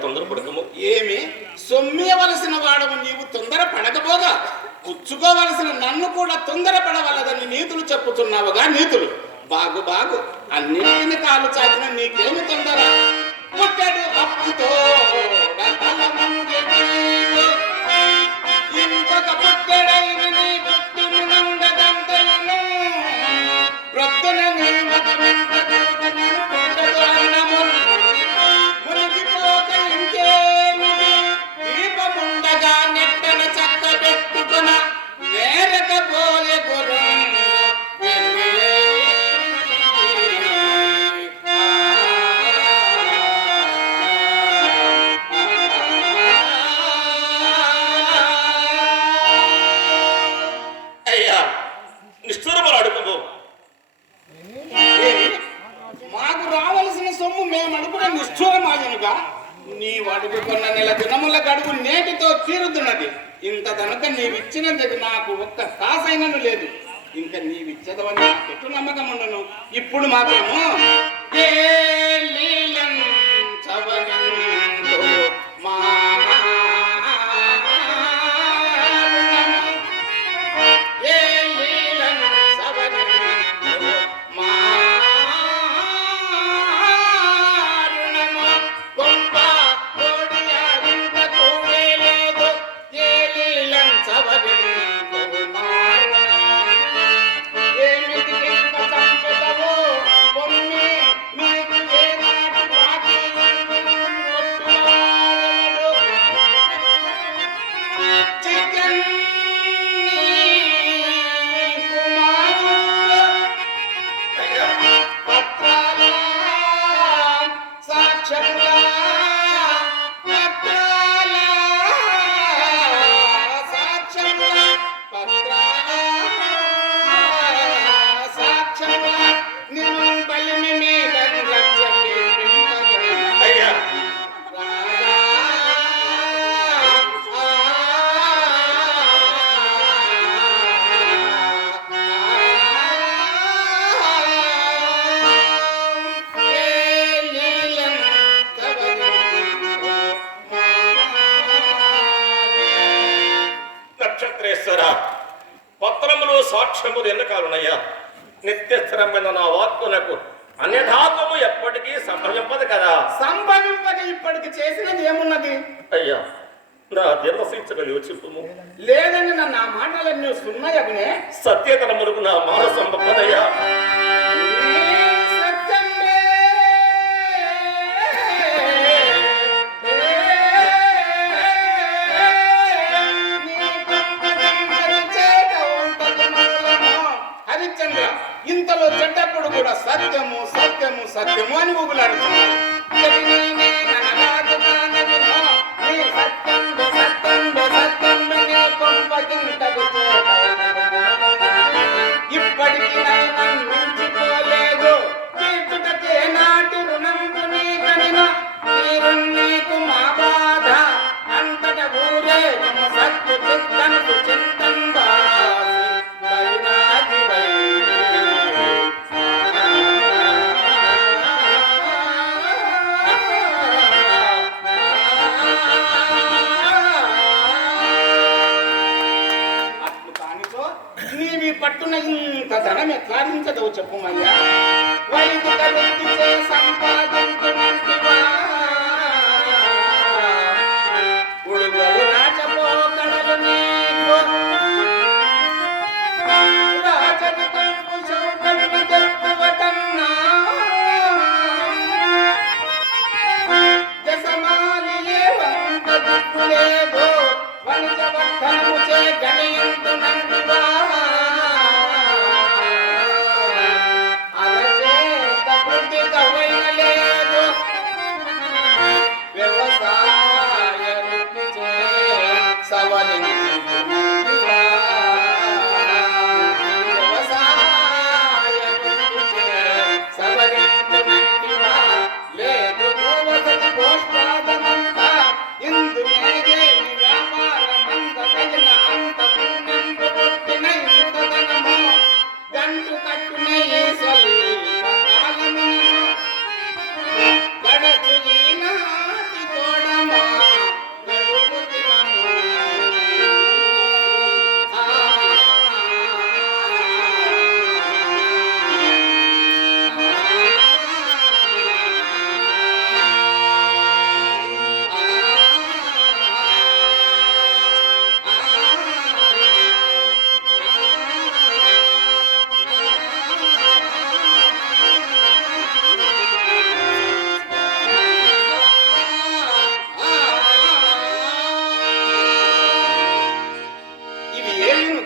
తొందరపడకము. ఏమి సొమ్మేవలసిన వాడము నీవు తొందర పడకపోగా పుచ్చుకోవలసిన నన్ను కూడా తొందరపడవలదని నీతులు చెప్పుతున్నావుగా. నీతులు బాగు బాగు అన్నిటిని కాలు చాచిన నీకేమి తొందర? పుట్టడు అప్పుతో ఇంకొక పుట్టడైన నీ పుట్టిని నందదంతయును ప్రొద్దున నీ మతమెంత పుట్టదు అన్నము మునిగిపోక ఇంకేమిటి దీపముండగా నెట్టన చక్క పెట్టుకున నేరకపోలే గురు మాకు రావలసిన సొమ్ము మేము అడుగున నిష్ఠూరమాయనుగా నీవు అడుగుకున్న నెల దినముల గడువు నేటితో తీరుతున్నది. ఇంత కనుక నీవిచ్చినది నాకు ఒక్క కాసైనను లేదు. ఇంకా నీవిచ్చదవని నాకెట్టు నమ్మకం ఉండను. ఇప్పుడు మాత్రము ఏ లీలం చవనందు మా పత్రములు సాక్ష్యములు ఎన్నకాలున్నాయా? నిత్యస్థిరమైన నా వాక్కునకు అన్యధాత్వము ఎప్పటికీ సంభవింపదు కదా. సంభవింపది ఇప్పటికి చేసినది ఏమున్నది? అయ్యా నా దిర్వసించగలిగి చెప్పుము. లేదని నా మాటలన్నీ సున్నయగునే. సత్యతనములకు నా మానసం పదయ్యా. ఇంతలో చెడ్డప్పుడు కూడా సత్యము సత్యము సత్యము అని ఊగులాడుతున్నారు. ఇప్పటికీ మించిపోలేదు తీర్చుటకే నాటి రుణంకు నీ కనిన తీరు నీకు మా బాధ అంతట ఊరే సత్తు చిత్తనకు చింతంగా పట్టున ఇంత ధనం ఎట్లాదించదవు చెప్పుమయ్యా. వైదిక వృత్తిచే సంపాదించునంటివా ఉడుగలు రాజపోకడలు నీకు రాజని కంపు శౌకమును తెప్పువటన్నా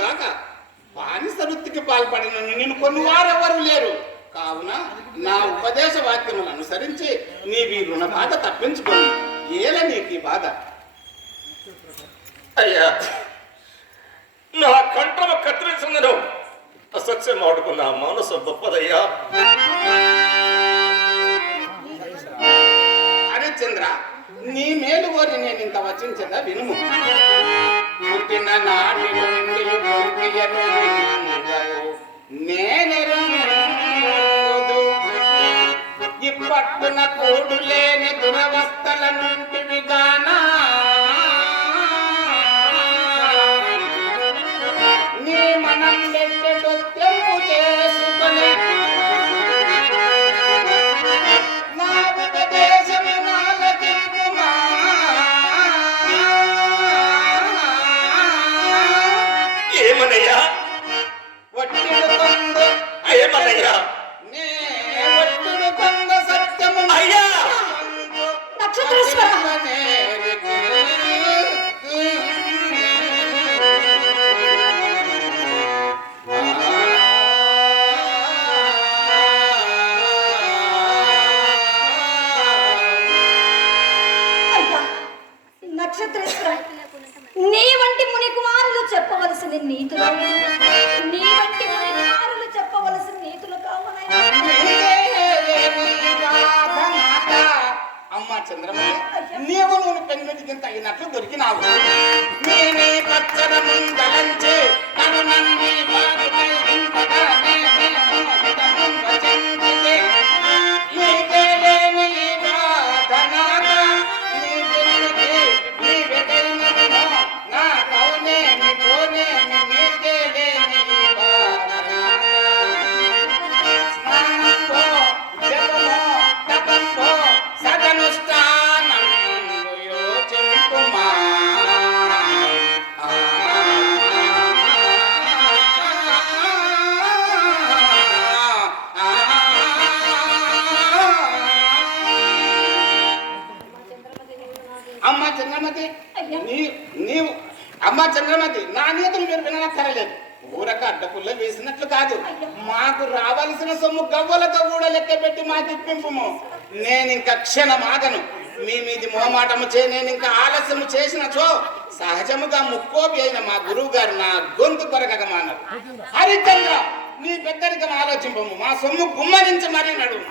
గాక బానిస వృత్తికి పాల్పడిన నిన్ను కొన్ని వారెవరు లేరు. కావున నా ఉపదేశ వాక్యములను అనుసరించి నీవి రుణ బాధ తప్పించుకొని ఏల నీకు ఈ బాధ. అయ్యా, నా కంఠము కత్తిరించను అసత్యం ఆడుకున్న మనసు గొప్పదయ్యా. హరిశ్చంద్ర, నీ మేలు కోరి నేను ఇంత వచించదా వినుము. పుట్టిన నాటి నుండి నేనెరుదు ఇప్పట్టున కూడు లేని దురవస్థల నుండి గానా నీ మనం పెట్టెడు తెంపు చేసుకొని నా ఉపదేశము నాలకింపుమా. ఏమనయ్యా? ఒట్టిడు కొందు ఏమనయ్యా? నే ఒట్టిడు కొంద సత్యము అయ్యా! నక్షత్రేశ్వర! నక్షత్రేశ్వర, నీ వంటి ముని కుమారులు చెప్పవలసిన నీతులు, నీ వంటి ముని కుమారులు చెప్పవలసిన నీతులు కావునయ్యా. అమ్మా చంద్రమణి, నీవు నూనె పెన్నుడికి తగినట్లు దొరికినావు. నేనే పచ్చదముందలంచి తను నన్ను బాధపై ఇంతగా నీకే లేని ఈ బాధ నాక, నీ పెన్నుకి నీవెదైనను నా కౌనేమి కోనేమి నీకే లేని ఈ బాధ నాక. స్నానంలో జపమో తపంలో సదనుష్ఠానం యోచింపుమా. అమ్మ చంద్రమతి, నీవు అమ్మ చంద్రమతి, నా నీతులు మీరు వినక్కరలేదు. ఊరక అడ్డపుల్ల వేసినట్లు కాదు, మాకు రావాల్సిన సొమ్ము గవ్వలతో కూడా లెక్క పెట్టి మాకు ఇప్పింపుము. నేను ఇంకా క్షణమాగను. మీ మీది మోమాటము నేను ఇంకా ఆలస్యము చేసినచో సహజముగా ముక్కోపి అయిన మా గురువు గారు నా గొంతు కొరకక మానరు. హరిచంద్ర, నీ పెద్దరికం ఆలోచింపము, మా సొమ్ము గుమ్మరించి మరీ నడుము.